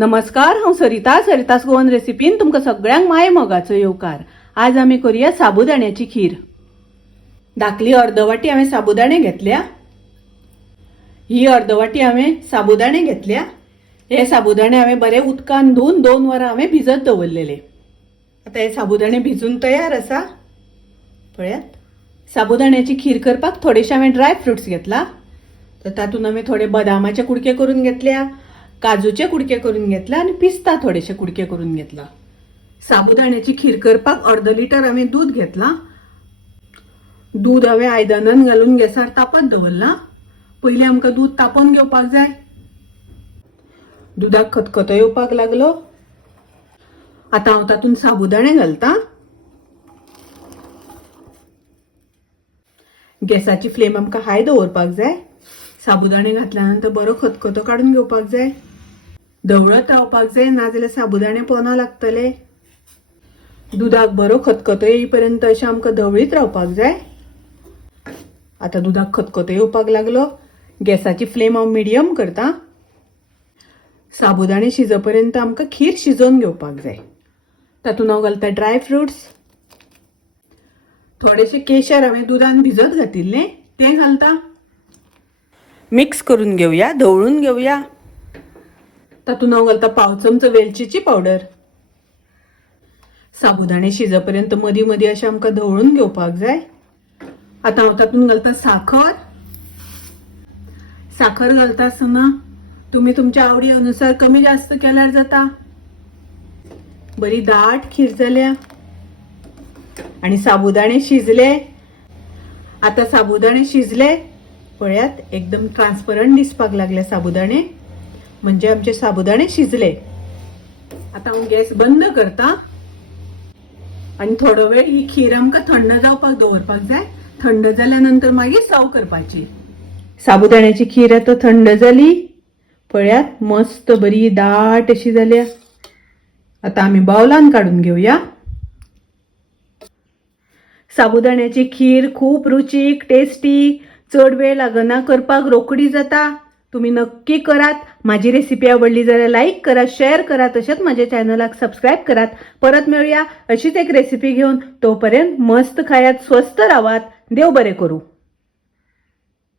नमस्कार, हांव सरितास गोवन रेसिपीन तुमकां सगळ्यांक माये मोगाचो येवकार। आज आमी करूया साबुदाण्याची खीर। धाकली अर्द वाटी हांवें साबुदाणे घेतल्या। ही अर्द वाटी हांवें साबुदाणे घेतल्या। हे साबुदाणे हांवें बरे उदकान धुवन 2 वरां हांवें भिजत दवरलेले। आता हे साबुदाणे भिजून तयार आसा। पळयात, साबुदाण्याची खीर करपाक थोडेशे हांवें ड्राय फ्रुट्स घेतला। तर तातूंत हांवें थोडे बदामाचे कुडके करून घेतल्या, काजूचे कुडके करून घेतला आणि पिस्ता थोडेशे कुडके करून घेतला। साबुदाण्याची खीर करपाक अर्द लिटर हांवें दूध घेतला। दूध हांवें आयदनान घालून गॅसार तापत दवरला। पयलीं आमकां दूध तापोवन घेवपाक जाय। दुधाक खतखतो येवपाक लागलो। आता हांव तातूंत साबुदाणे घालता। गॅसाची फ्लेम आमकां हाय दवरपाक जाय। साबुदाणे घातल्यानंतर बरो खतखतो काढून घेवपाक जाय। धवळत रावपाक जाय, नाजाल्यार साबुदाणे पोंदा लागतले। दुधाक बरो खतखतो येईपर्यंत अशें आमकां धवळीत रावपाक जाय। आता दुधाक खतखतो येवपाक लागलो। गॅसाची फ्लेम हांव मिडियम करता। साबुदाणे शिजपर्यंत आमकां खीर शिजोवन घेवपाक जाय। तातूंत हांव घालता ड्राय फ्रुट्स, थोडेशे केशर हांवें दुधान भिजत घातिल्ले ते घालता। मिक्स करून घेवया, धवळून घेवया। तातूंत हांव घालता पाव चमचो वेलचीची पावडर। साबुदाणे शिजपर्यंत मदीं मदीं अशें आमकां धवळून घेवपाक जाय। आता हांव तातूंत घालता साखर। साखर घालता आसतना तुमी तुमच्या आवडी अनुसार कमी जास्त केल्यार जाता। बरी दाट खीर जाल्या आणि साबुदाणे शिजले। आता साबुदाणे शिजले, पळयात एकदम ट्रान्सपरंट दिसपाक लागले साबुदाणे, म्हणजे आमचे साबुदाणे शिजले। आता हांव गॅस बंद करता आणि थोडो वेळ ही खीर आमकां थंड जावपाक दवरपाक जाय। थंड जाल्यानंतर मागीर सर्व करपाची। साबुदाण्याची खीर आता थंड जाली। पळयात मस्त बरी दाट अशी जाल्या। आता आमी बाउलान काढून घेवया। साबुदाण्याची खीर खूप रुचीक, टेस्टी, चड वेळ लागना करपाक, रोखडी जाता। तुम्ही नक्की करात। माझी रेसिपी आवडली जाल्यार लाईक करा, शेअर करा, तसेच माझ्या चॅनलाक सबस्क्राईब करात। परत मिळूया अशीच एक रेसिपी घेऊन। तोपर्यंत मस्त खायात, स्वस्त राहात। देव बरे करू।